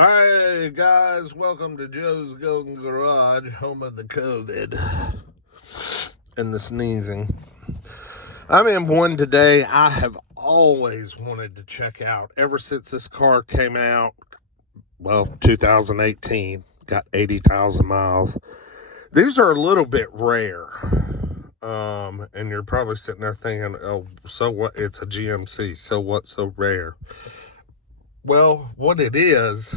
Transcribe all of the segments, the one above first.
Alright guys, welcome to Joe's Golden Garage, home of the COVID and the sneezing. I'm in one today I have always wanted to check out ever since this car came out. Well, 2018, got 80,000 miles. These are a little bit rare. And you're probably sitting there thinking, oh, so what? It's a GMC, so what's so rare? Well, what it is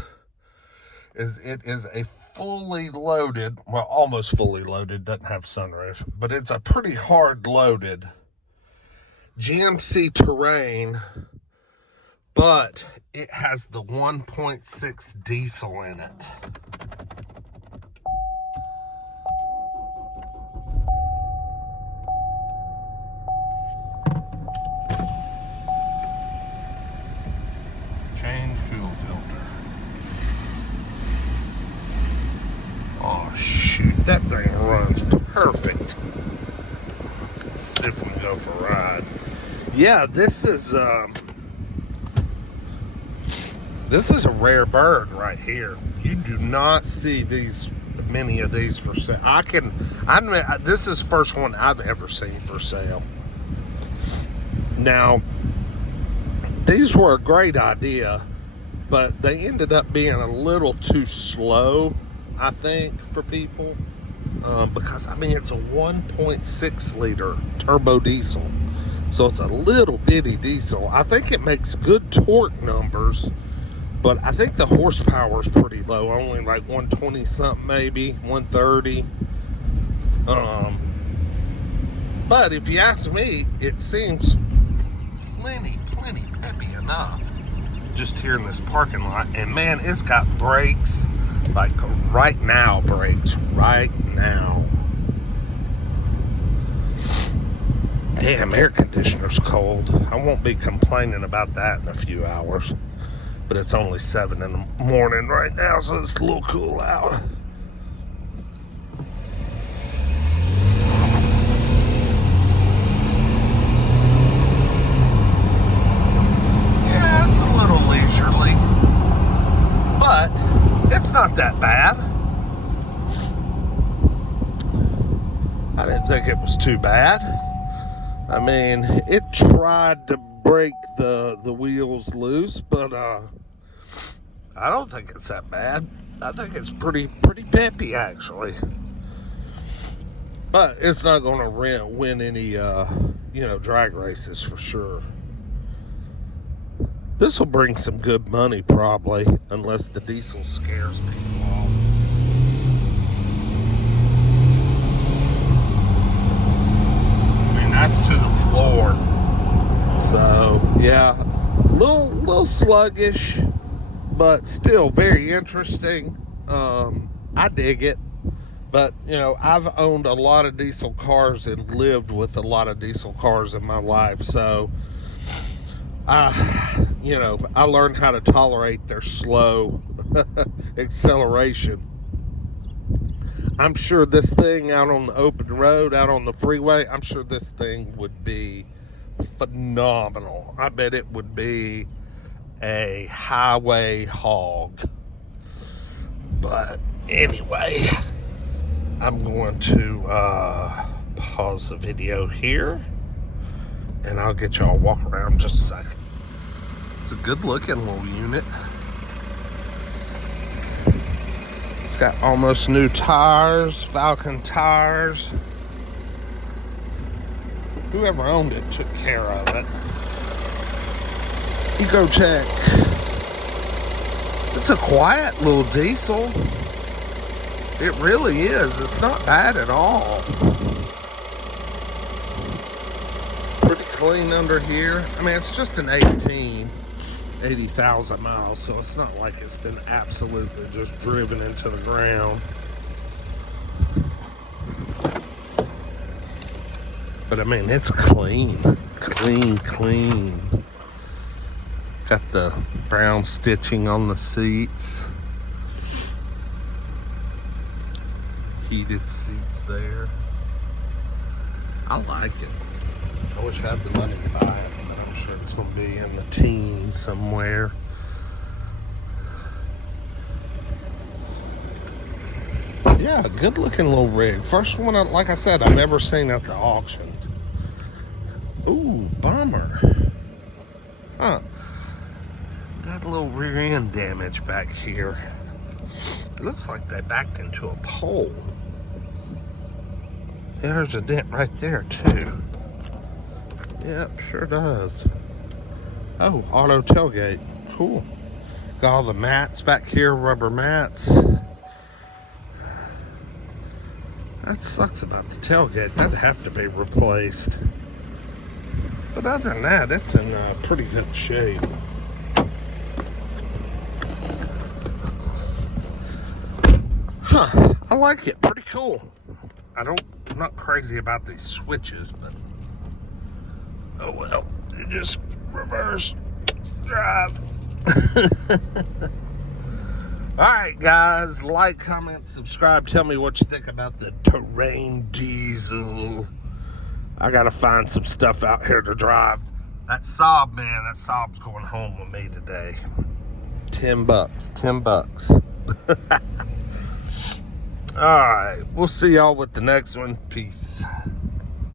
it is a fully loaded, well, almost fully loaded, doesn't have sunroof, but it's a pretty hard loaded GMC Terrain, but it has the 1.6 diesel in it. Change fuel filter. Oh shoot, that thing runs perfect. Let's see if we can go for a ride. Yeah, this is a rare bird right here. You do not see many of these for sale. This is the first one I've ever seen for sale. Now, these were a great idea, but they ended up being a little too slow, I think, for people. Because, I mean, it's a 1.6 liter turbo diesel. So it's a little bitty diesel. I think it makes good torque numbers, but I think the horsepower is pretty low. Only like 120 something, maybe 130. But if you ask me, it seems plenty peppy enough. Just here in this parking lot, and man, it's got brakes, like right now brakes, right now. Damn, air conditioner's cold. I won't be complaining about that in a few hours. But it's only 7 in the morning right now, so it's a little cool out. Yeah, it's a little leisurely, but it's not that bad. I didn't think it was too bad. I mean, it tried to break the wheels loose, but I don't think it's that bad. I think it's pretty peppy, actually. But it's not going to win any, drag races for sure. This will bring some good money, probably, unless the diesel scares people off. That's to the floor. So yeah, little sluggish, but still very interesting. I dig it. But I've owned a lot of diesel cars and lived with a lot of diesel cars in my life, so I learned how to tolerate their slow acceleration. I'm sure this thing out on the open road, out on the freeway, I'm sure this thing would be phenomenal. I bet it would be a highway hog. But anyway, I'm going to pause the video here, and I'll get y'all a walk around in just a second. It's a good looking little unit. It's got almost new tires, Falcon tires. Whoever owned it took care of it. Eco check. It's a quiet little diesel. It really is. It's not bad at all. Pretty clean under here. I mean, it's just an 80,000 miles, so it's not like it's been absolutely just driven into the ground. But I mean, it's clean. Got the brown stitching on the seats. Heated seats there. I like it. I wish I had the money to buy it, but I'm sure it's going to be in the teens somewhere. Yeah, good looking little rig. First one, like I said, I've ever seen at the auction. Ooh, bummer. Huh. Got a little rear end damage back here. It looks like they backed into a pole. Yeah, there's a dent right there too. Yep, sure does. Oh, auto tailgate. Cool. Got all the mats back here, rubber mats. That sucks about the tailgate. That'd have to be replaced. But other than that, it's in pretty good shape. Huh, I like it. Pretty cool. I'm not crazy about these switches, but oh well. You just reverse drive. Alright guys, like, comment, subscribe. Tell me what you think about the Terrain Diesel. I gotta find some stuff out here to drive. That Saab, man, that Saab's going home with me today. $10, 10 bucks. Alright, we'll see y'all with the next one. Peace.